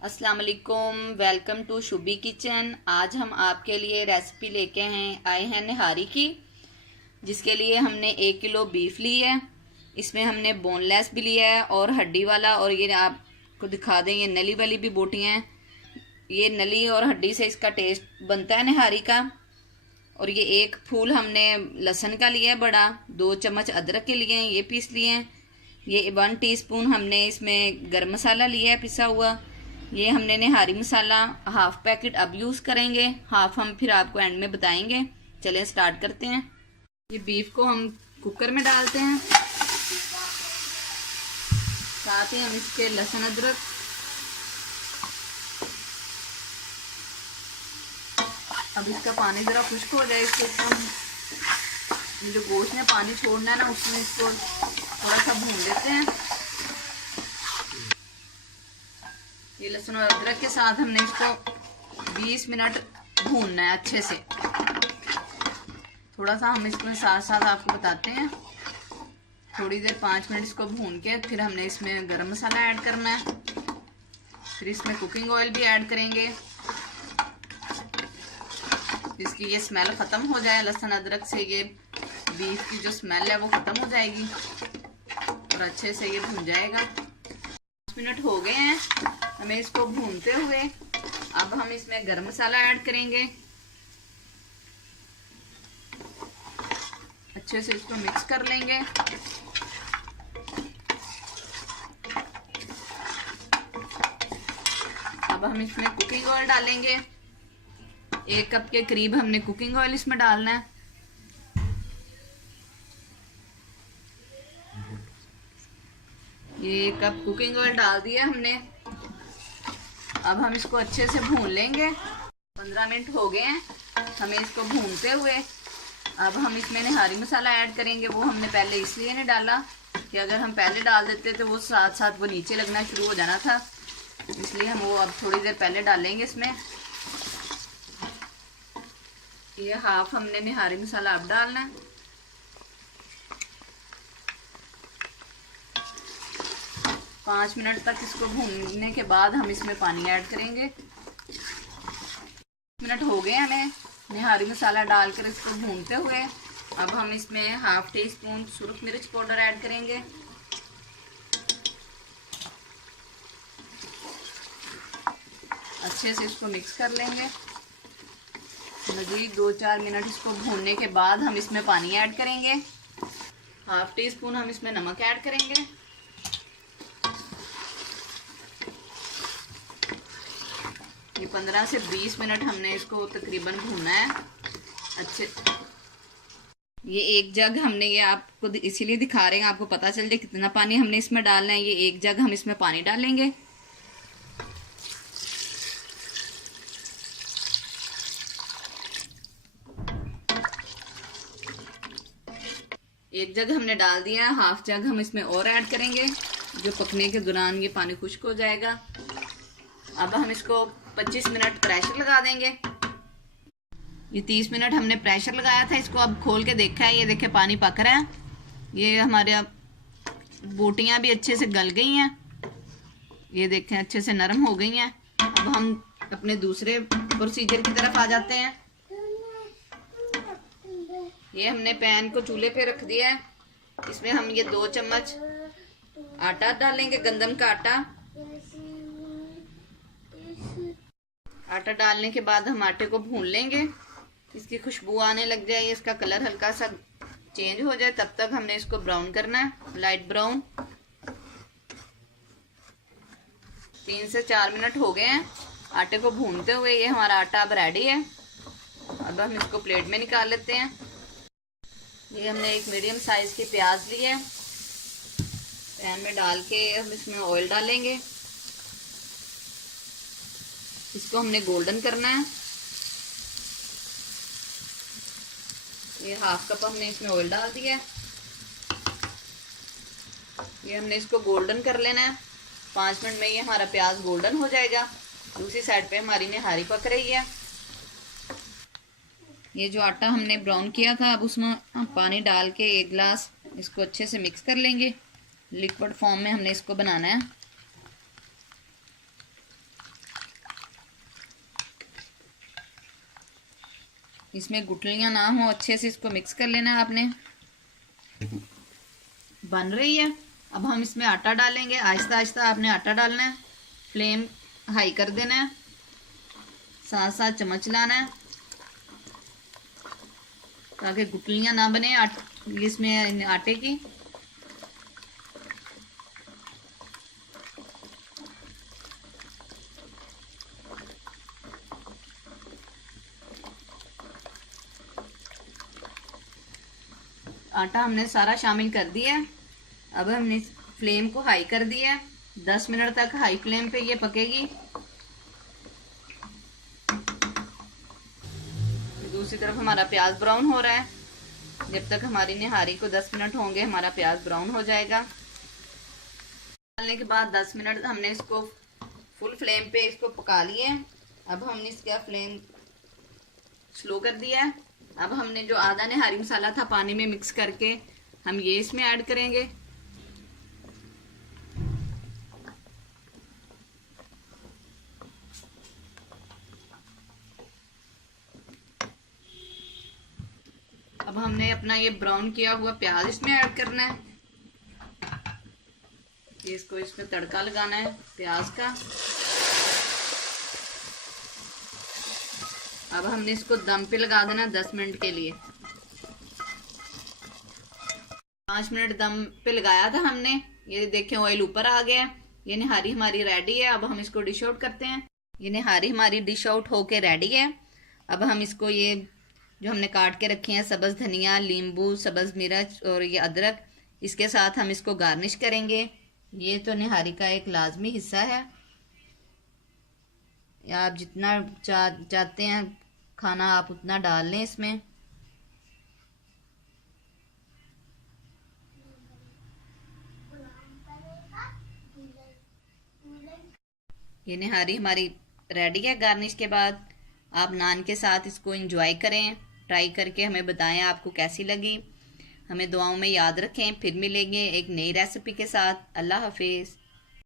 अस्सलाम वालेकुम, welcome to Shubhi kitchen. आज हम आपके लिए रेसिपी लेके आए हैं निहारी की, जिसके लिए हमने 1 किलो बीफ ली है। इसमें हमने बोनलेस भी लिया है और हड्डी वाला, और ये आपको दिखा दें, ये नली वाली भी बोटियाँ हैं। ये नली और हड्डी से इसका टेस्ट बनता है निहारी का। और ये एक फूल हमने लहसुन का लिया है बड़ा, 2 चम्मच अदरक के लिए ये पीस लिए हैं। ये 1 टीस्पून हमने इसमें गरम मसाला लिया है पिसा हुआ। ये हमने निहारी मसाला हाफ पैकेट अब यूज़ करेंगे, हाफ हम फिर आपको एंड में बताएंगे। चलें स्टार्ट करते हैं। ये बीफ को हम कुकर में डालते हैं, साथ ही हम इसके लहसुन अदरक, अब इसका पानी ज़रा खुश्क हो जाए, इसके ये जो गोश्त में पानी छोड़ना है ना, उसमें इसको थोड़ा सा भून देते हैं। ये लहसुन और अदरक के साथ हमने इसको 20 मिनट भूनना है अच्छे से। थोड़ा सा हम इसमें साथ साथ आपको बताते हैं। थोड़ी देर 5 मिनट इसको भून के फिर हमने इसमें गरम मसाला ऐड करना है, फिर इसमें कुकिंग ऑयल भी ऐड करेंगे। इसकी ये स्मेल ख़त्म हो जाए, लहसुन अदरक से ये बीफ की जो स्मेल है वो ख़त्म हो जाएगी और अच्छे से ये भून जाएगा। 5 मिनट हो गए हैं हमें इसको भूनते हुए। अब हम इसमें गरम मसाला ऐड करेंगे, अच्छे से इसको मिक्स कर लेंगे। अब हम इसमें कुकिंग ऑयल डालेंगे, 1 कप के करीब हमने कुकिंग ऑयल इसमें डालना है। ये 1 कप कुकिंग ऑयल डाल दिया हमने। अब हम इसको अच्छे से भून लेंगे। 15 मिनट हो गए हैं हमें इसको भूनते हुए। अब हम इसमें निहारी मसाला ऐड करेंगे। वो हमने पहले इसलिए नहीं डाला कि अगर हम पहले डाल देते तो वो साथ साथ वो नीचे लगना शुरू हो जाना था, इसलिए हम वो अब थोड़ी देर पहले डालेंगे इसमें। ये हाफ हमने निहारी मसाला अब डालना है। 5 मिनट तक इसको भूनने के बाद हम इसमें पानी ऐड करेंगे। 5 मिनट हो गए हमें निहारी मसाला डालकर इसको भूनते हुए। अब हम इसमें हाफ टी स्पून सुरख मिर्च पाउडर ऐड करेंगे। अच्छे से इसको मिक्स कर लेंगे। मज़ीद 2-4 मिनट इसको भूनने के बाद हम इसमें पानी ऐड करेंगे। हाफ टी स्पून हम इसमें नमक ऐड करेंगे। ये 15 से 20 मिनट हमने इसको तकरीबन भूनना है अच्छे। ये 1 जग हमने, ये आपको इसीलिए दिखा रहे हैं, आपको पता चल जाए कितना पानी हमने इसमें डालना है। ये 1 जग हम इसमें पानी डालेंगे। एक जग हमने डाल दिया, हाफ जग हम इसमें और ऐड करेंगे, जो पकने के दौरान ये पानी खुश्क हो जाएगा। अब हम इसको 25 मिनट प्रेशर लगा देंगे। ये 30 मिनट हमने प्रेशर लगाया था, इसको अब खोल के देखा है। ये देखे पानी पक रहा है, ये हमारे बोटियां भी अच्छे से गल गई हैं। ये देखें अच्छे से नरम हो गई हैं। अब हम अपने दूसरे प्रोसीजर की तरफ आ जाते हैं। ये हमने पैन को चूल्हे पे रख दिया है। इसमें हम ये 2 चम्मच आटा डालेंगे, गंदम का आटा। आटा डालने के बाद हम आटे को भून लेंगे, इसकी खुशबू आने लग जाए, इसका कलर हल्का सा चेंज हो जाए, तब तक हमने इसको ब्राउन करना है, लाइट ब्राउन। 3 से 4 मिनट हो गए हैं आटे को भूनते हुए। ये हमारा आटा अब रेडी है। अब हम इसको प्लेट में निकाल लेते हैं। ये हमने एक मीडियम साइज की प्याज ली है, पैन में डाल के हम इसमें ऑयल डालेंगे। इसको हमने गोल्डन करना है। ये हाफ कप हमने इसमें ऑयल डाल दिया है। ये हमने इसको गोल्डन कर लेना है। 5 मिनट में ये हमारा प्याज गोल्डन हो जाएगा। दूसरी साइड पे हमारी निहारी पक रही है। ये जो आटा हमने ब्राउन किया था, अब उसमें हम पानी डाल के 1 गिलास इसको अच्छे से मिक्स कर लेंगे। लिक्विड फॉर्म में हमने इसको बनाना है। इसमें गुठलियाँ ना हो, अच्छे से इसको मिक्स कर लेना है आपने। बन रही है। अब हम इसमें आटा डालेंगे। आहिस्ता आहिस्ता आपने आटा डालना है, फ्लेम हाई कर देना है, साथ साथ चम्मच लाना है ताकि गुठलियाँ ना बने इसमें आटे की। आटा हमने सारा शामिल कर दिया है। अब हमने फ्लेम को हाई कर दिया है। 10 मिनट तक हाई फ्लेम पे ये पकेगी। दूसरी तरफ हमारा प्याज ब्राउन हो रहा है। जब तक हमारी निहारी को 10 मिनट होंगे हमारा प्याज ब्राउन हो जाएगा। डालने के बाद 10 मिनट हमने इसको फुल फ्लेम पे इसको पका लिए। अब हमने इसका फ्लेम स्लो कर दिया है। अब हमने जो आधा निहारी मसाला था पानी में मिक्स करके हम ये इसमें ऐड करेंगे। अब हमने अपना ये ब्राउन किया हुआ प्याज इसमें ऐड करना है। इसको इसमें तड़का लगाना है प्याज का। अब हमने इसको दम पे लगा देना 10 मिनट के लिए। 5 मिनट दम पे लगाया था हमने। ये देखें ऑयल ऊपर आ गया। ये निहारी हमारी रेडी है। अब हम इसको डिश आउट करते हैं। ये निहारी हमारी डिश आउट होके रेडी है। अब हम इसको ये जो हमने काट के रखे हैं सब्ज़ धनिया, नींबू, सब्ज़ मिर्च और ये अदरक, इसके साथ हम इसको गार्निश करेंगे। ये तो निहारी का एक लाजमी हिस्सा है। या आप जितना चाहते हैं खाना आप उतना डाल लें इसमें। ये निहारी हमारी रेडी है। गार्निश के बाद आप नान के साथ इसको एंजॉय करें। ट्राई करके हमें बताएं आपको कैसी लगी। हमें दुआओं में याद रखें। फिर मिलेंगे एक नई रेसिपी के साथ। अल्लाह हाफिज़।